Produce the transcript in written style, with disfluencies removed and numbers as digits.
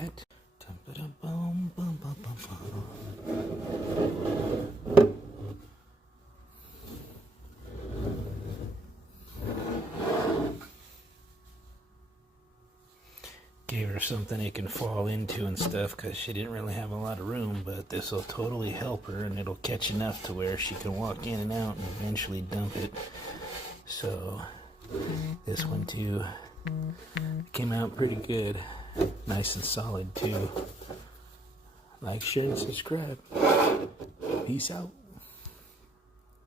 that. Gave her something it can fall into and stuff because she didn't really have a lot of room, but this will totally help her and it'll catch enough to where she can walk in and out and eventually dump it. So this one too came out pretty good, nice and solid too. Like, share, and subscribe. Peace out.